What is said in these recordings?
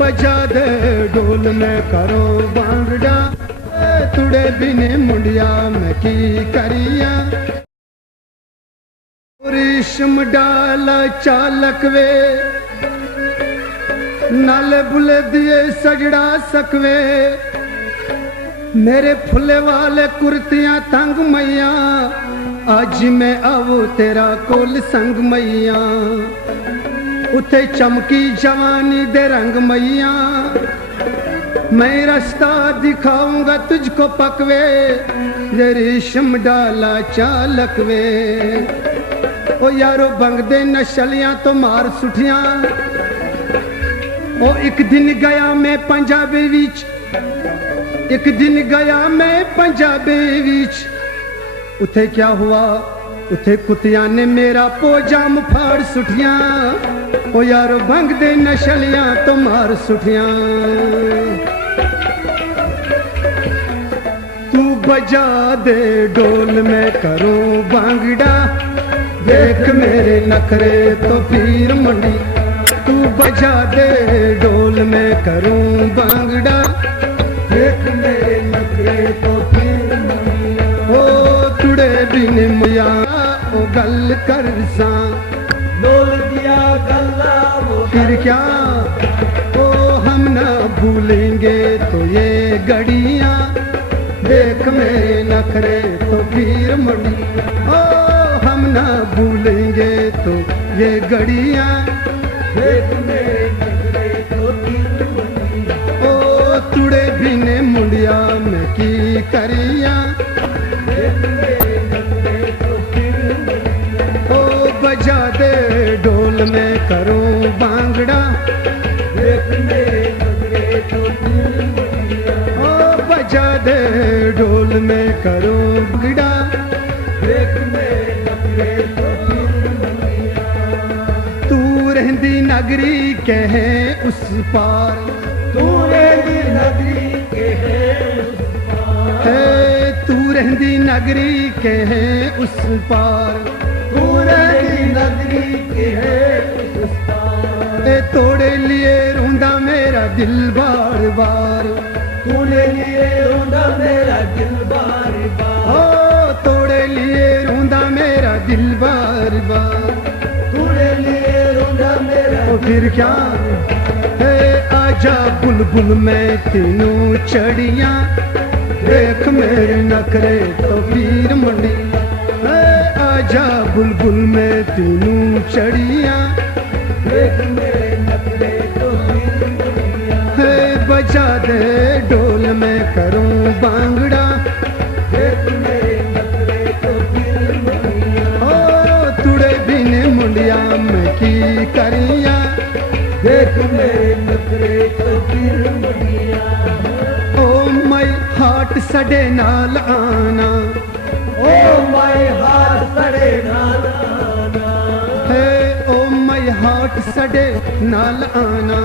बजा दे ढोल में करो बांगड़ा, तुड़े बिने मुंडिया में की करिया। रेशम डाला चालक वे, नाले बुले दिए सजड़ा सकवे। मेरे फुले वाले कुर्तियां तंग मैया, आज मैं आवो तेरा कोल संग मैया। उथे चमकी जवानी दे रंग मैया, मैं रास्ता दिखाऊंगा तुझको पकवे। ये रेशम डाला चालक वे। ओ यारो बंग दे नशलियां तो मार सुठियां। ओ एक दिन गया मैं पंजाबी विच, एक दिन गया मैं पंजाबी विच। उथे क्या हुआ, उथे कुतिया ने मेरा पोजाम फाड़ सुठियां। ओ यारो भंग दे नशलियां तो मार सुठियां। तू बजा दे ढोल में करूं बांगड़ा, देख मेरे नखरे तो पीर मंडी। तू बजा दे ढोल में करूं बांगड़ा, देख मेरे नखरे तो पीर मंडी। ओ तुड़े बिन मैया ओ गल कर सा, डोल दिया गल्ला वो फिर क्या। ओ हम न भूलेंगे तो ये घड़ियां, देख मेरे नखरे तो पीर मंडी। ओ हम न भूलेंगे तो ये घड़ियां, देख मेरे नखरे तो पीर मंडी। ओ तुड़े बिन मुंडिया में की करिया, देख मेरे नखरे तो पीर मंडी। ओ बजा दे ढोल में करूं बांगड़ा, देख मेरे नखरे तो पीर मंडी। ओ बजा दे ढोल में करूं बांगड़ा, देख मेरे नखरे तो पीर मंडी। तू रहंदी नगरी के है उस पार। तू रहंदी नगरी के है उस पार। है तू रहंदी नगरी के है उस पार। तू रहंदी नगरी के है उस पार। ए तोड़े लिए रोंदा मेरा दिल बार बार। तूने लिए रोंदा मेरा दिल बार बार। ओ तोड़े लिए रोंदा मेरा दिल बार बार। तूने लिए रोंदा मेरा ओ फिर क्या है, आजा बुलबुल में तीनों चढ़िया, देख मेरे नखरे तो पीर मंडी। है आजा बुलबुल में तीनों चढ़िया, देख मेरे नखरे तो पीर मंडी। है बजा दे ढोल में करूं बांगड़ा, देख मेरे नखरे तो पीर मंडी। ओ तुड़े बिन मुंडिया में की करिया, देख मेरे नखरे तो पीर मंडी। ओ मैं हाट सडे नाल आना। ओ माय हाथ सड़े नाना। है ओ मैं हाट सडे नाल आना।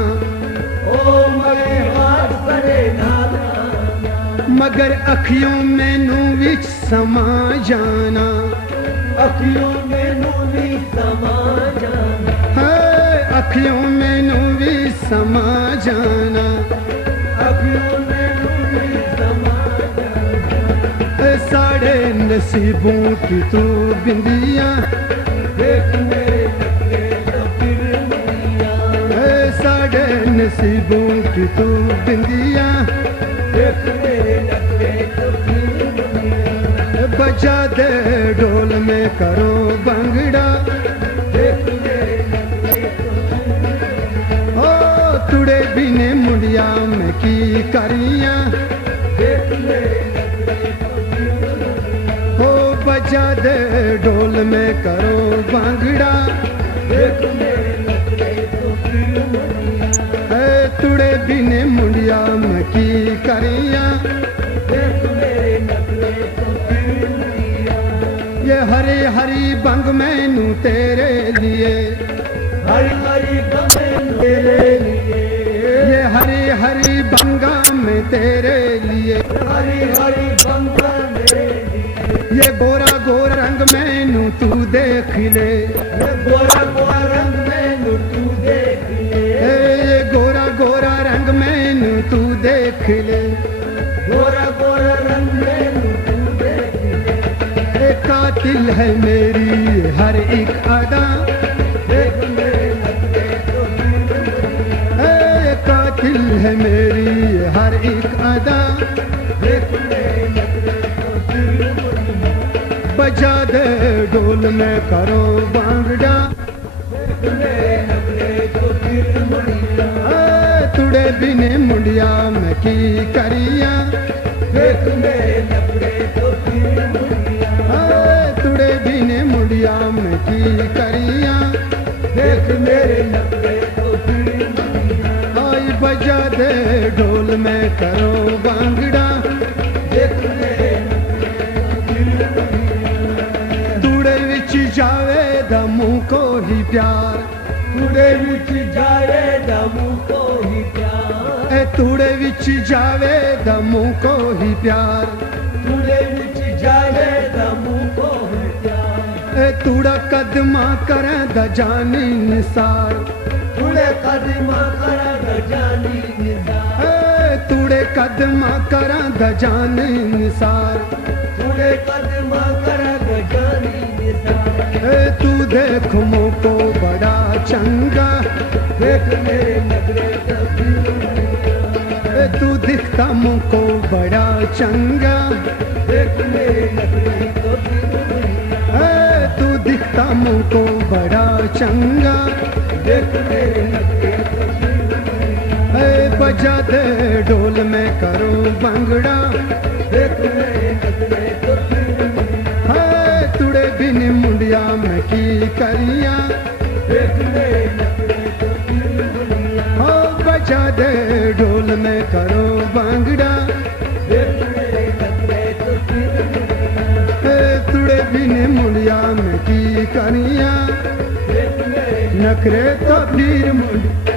ओ माय हाथ सड़े नाना। मगर अखियों मैनू विच समा जाना। अखियों मैनू भी समा जाना। है अखियों मैनू भी समा जाना। अखियों मैनू भी समा जाना। है साढ़े नसीबों की तू बिंदिया, देख मेरे नखरे तो पीर मंडिया। है साढ़े नसीबों की तू बिंदिया, देख मेरे नखरे तो पीर मंडिया। बजा दे ढोल में करो बांगड़ा, देख मेरे नखरे तो पीर मंडिया। ओ तुड़े बिने मुंडिया में की करिया, देख मेरे नखरे तो पीर मंडिया। ओ बजा दे ढोल में करो बांगड़ा, देख मेरे नखरे तो पीर मंडिया। है तुड़े बिने मुंडिया में की करिया, देख मेरे नखरे तो पीर मंडिया। ये हरी हरी बंग मैनू तेरे लिए, हरी हरी गमे तेरे लिए। ये हरी हरी बंगा में तेरे लिए। हरी हरी बंगा मेरे लिए। ये गोरा गोरा रंग मैनू तू देख ले। ये गोरा गोरा रंग मैनू तू देख ले। ये गोरा गोरा देख ले गोरा गोरा रंग मैनू तू देख ले कातिल है मेरी हर एक अदा देख मेरे नखरे तो कातिल है मेरी हर एक अदा देख मेरे नखरे तो बजा दे ढोल में करो बांगड़ा देख मेरे नखरे तो तुड़े बिने मुंडिया में की करिया देख मेरे नखरे तो तुड़े बिने मुंडिया में की करिया देख मेरे नखरे तो आई बजा दे ढोल में करो बांगड़ा देख मेरे तुड़े विच जावे दमू को ही प्यार तुड़े विच जाए दमू को ही प्यार तुड़े विच जावे दमू को ही प्यार तुड़े विच जाए दमू को ही प्यार तुड़ा कदमा कर द जानी निसार तुड़े कदमा कर जानी निसार तुड़े कदमा कर द जानी निसार तुड़े कदमा कर जानी निसार तू देख मुको बड़ा चंगा देख मेरे नखरे तो तू दिखता मुको बड़ा चंगा देख मेरे नखरे तो तू दिखता मुको बड़ा चंगा देख मेरे नखरे बजा दे ढोल में करो बंगड़ा देख मेरे नखरे तो तुड़े बिन मुंडिया में की करिया देख मेरे नखरे तो हो बजा दे ढोल में करो बांगड़ा देख मेरे नखरे तो तुड़े बिन मुंडिया में की करिया देख मेरे नखरे तो पीर मुंडिया